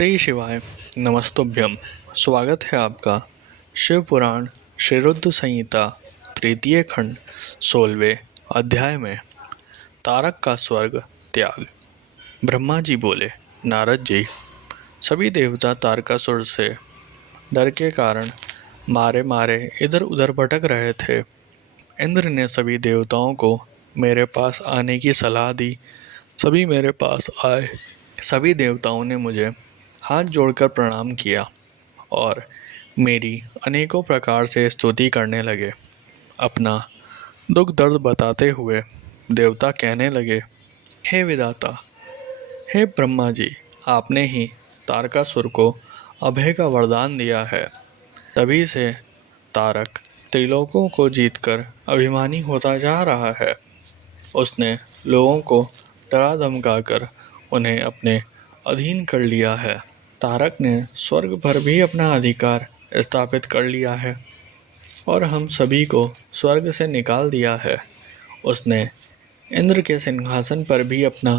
श्री शिवाय नमस्तुभ्यम। स्वागत है आपका शिव पुराण श्रीरुद्र संहिता तृतीय खंड 16वें अध्याय में। तारक का स्वर्ग त्याग। ब्रह्मा जी बोले, नारद जी, सभी देवता तारकासुर से डर के कारण मारे मारे इधर उधर भटक रहे थे। इंद्र ने सभी देवताओं को मेरे पास आने की सलाह दी। सभी मेरे पास आए। सभी देवताओं ने मुझे हाथ जोड़कर प्रणाम किया और मेरी अनेकों प्रकार से स्तुति करने लगे। अपना दुख दर्द बताते हुए देवता कहने लगे, हे विधाता, हे ब्रह्मा जी, आपने ही तारकासुर को अभय का वरदान दिया है। तभी से तारक त्रिलोकों को जीतकर अभिमानी होता जा रहा है। उसने लोगों को डरा धमकाकर उन्हें अपने अधीन कर लिया है। तारक ने स्वर्ग पर भी अपना अधिकार स्थापित कर लिया है और हम सभी को स्वर्ग से निकाल दिया है। उसने इंद्र के सिंहासन पर भी अपना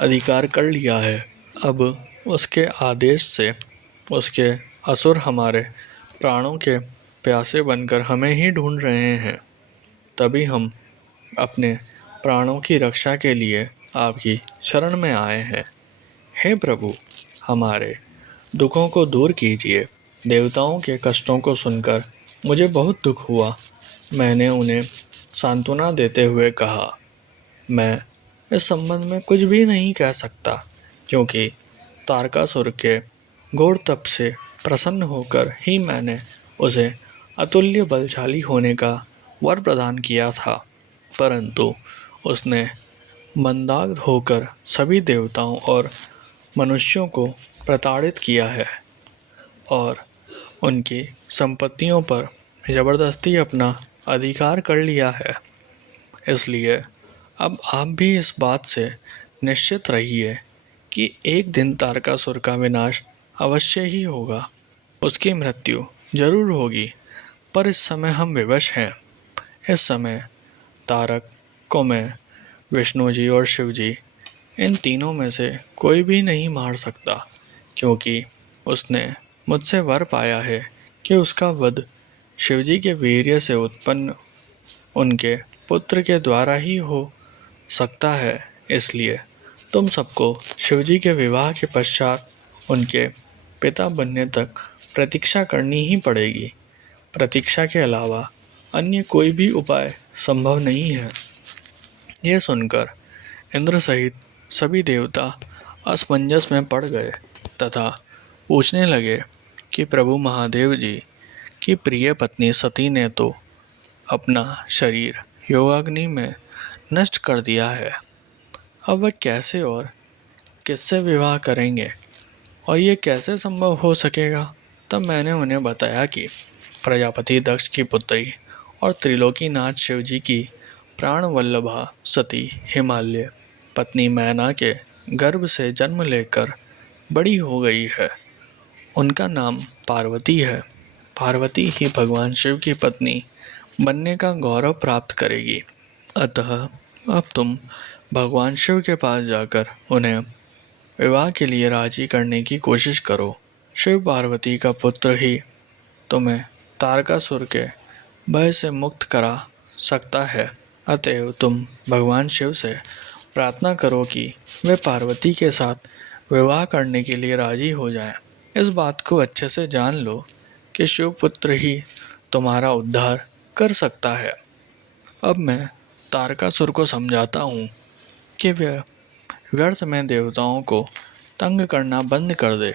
अधिकार कर लिया है। अब उसके आदेश से उसके असुर हमारे प्राणों के प्यासे बनकर हमें ही ढूंढ रहे हैं। तभी हम अपने प्राणों की रक्षा के लिए आपकी शरण में आए हैं। हे प्रभु, हमारे दुखों को दूर कीजिए। देवताओं के कष्टों को सुनकर मुझे बहुत दुख हुआ। मैंने उन्हें सांत्वना देते हुए कहा, मैं इस संबंध में कुछ भी नहीं कह सकता, क्योंकि तारकासुर के घोर तप से प्रसन्न होकर ही मैंने उसे अतुल्य बलशाली होने का वर प्रदान किया था। परंतु उसने मंदाग्ध होकर सभी देवताओं और मनुष्यों को प्रताड़ित किया है और उनकी संपत्तियों पर ज़बरदस्ती अपना अधिकार कर लिया है। इसलिए अब आप भी इस बात से निश्चित रहिए कि एक दिन तारकासुर का विनाश अवश्य ही होगा। उसकी मृत्यु जरूर होगी, पर इस समय हम विवश हैं। इस समय तारक को मैं, विष्णु जी और शिव जी, इन तीनों में से कोई भी नहीं मार सकता, क्योंकि उसने मुझसे वर पाया है कि उसका वध शिवजी के वीर्य से उत्पन्न उनके पुत्र के द्वारा ही हो सकता है। इसलिए तुम सबको शिवजी के विवाह के पश्चात उनके पिता बनने तक प्रतीक्षा करनी ही पड़ेगी। प्रतीक्षा के अलावा अन्य कोई भी उपाय संभव नहीं है। यह सुनकर इंद्र सहित सभी देवता असमंजस में पड़ गए तथा पूछने लगे कि प्रभु महादेव जी की प्रिय पत्नी सती ने तो अपना शरीर योगाग्नि में नष्ट कर दिया है। अब वह कैसे और किससे विवाह करेंगे और ये कैसे संभव हो सकेगा। तब मैंने उन्हें बताया कि प्रजापति दक्ष की पुत्री और त्रिलोकीनाथ शिवजी की प्राण वल्लभा सती हिमालय पत्नी मैना के गर्भ से जन्म लेकर बड़ी हो गई है। उनका नाम पार्वती है। पार्वती ही भगवान शिव की पत्नी बनने का गौरव प्राप्त करेगी। अतः अब तुम भगवान शिव के पास जाकर उन्हें विवाह के लिए राजी करने की कोशिश करो। शिव पार्वती का पुत्र ही तुम्हें तारकासुर के भय से मुक्त करा सकता है। अतएव तुम भगवान शिव से प्रार्थना करो कि वे पार्वती के साथ विवाह करने के लिए राजी हो जाएं। इस बात को अच्छे से जान लो कि शिवपुत्र ही तुम्हारा उद्धार कर सकता है। अब मैं तारकासुर को समझाता हूँ कि वह व्यर्थ में देवताओं को तंग करना बंद कर दे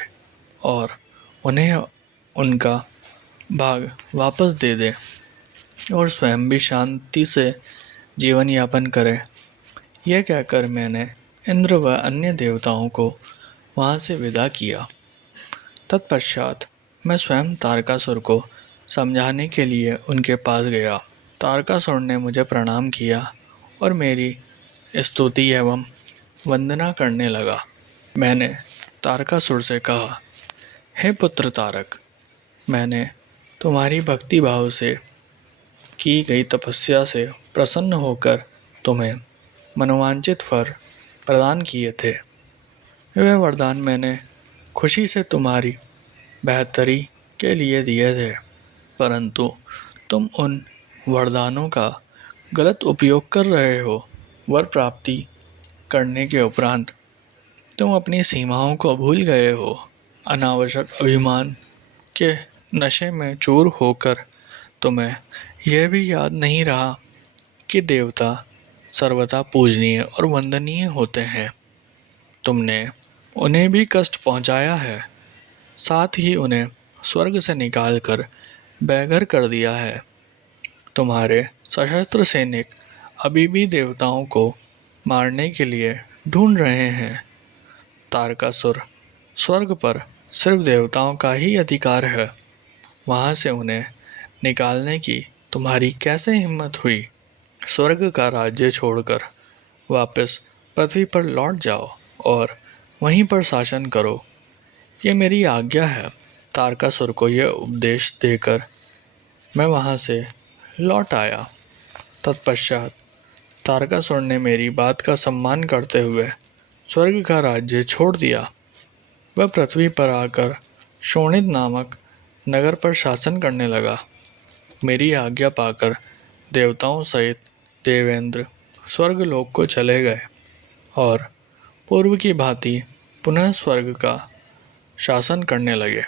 और उन्हें उनका भाग वापस दे दे और स्वयं भी शांति से जीवन यापन करे। यह कहकर मैंने इंद्र व अन्य देवताओं को वहाँ से विदा किया। तत्पश्चात मैं स्वयं तारकासुर को समझाने के लिए उनके पास गया। तारकासुर ने मुझे प्रणाम किया और मेरी स्तुति एवं वंदना करने लगा। मैंने तारकासुर से कहा, हे पुत्र तारक, मैंने तुम्हारी भक्ति भाव से की गई तपस्या से प्रसन्न होकर तुम्हें मनोवांछित वर प्रदान किए थे। वह वरदान मैंने खुशी से तुम्हारी बेहतरी के लिए दिए थे, परंतु तुम उन वरदानों का गलत उपयोग कर रहे हो। वर प्राप्ति करने के उपरांत तुम अपनी सीमाओं को भूल गए हो। अनावश्यक अभिमान के नशे में चूर होकर तुम्हें यह भी याद नहीं रहा कि देवता सर्वथा पूजनीय और वंदनीय होते हैं। तुमने उन्हें भी कष्ट पहुंचाया है, साथ ही उन्हें स्वर्ग से निकालकर बेघर कर दिया है। तुम्हारे सशस्त्र सैनिक अभी भी देवताओं को मारने के लिए ढूंढ रहे हैं। तारकासुर, स्वर्ग पर सिर्फ देवताओं का ही अधिकार है। वहां से उन्हें निकालने की तुम्हारी कैसे हिम्मत हुई? स्वर्ग का राज्य छोड़कर वापस पृथ्वी पर लौट जाओ और वहीं पर शासन करो। ये मेरी आज्ञा है। तारकासुर को यह उपदेश देकर मैं वहां से लौट आया। तत्पश्चात तारकासुर ने मेरी बात का सम्मान करते हुए स्वर्ग का राज्य छोड़ दिया। वह पृथ्वी पर आकर शोणित नामक नगर पर शासन करने लगा। मेरी आज्ञा पाकर देवताओं सहित देवेंद्र स्वर्गलोक को चले गए और पूर्व की भांति पुनः स्वर्ग का शासन करने लगे।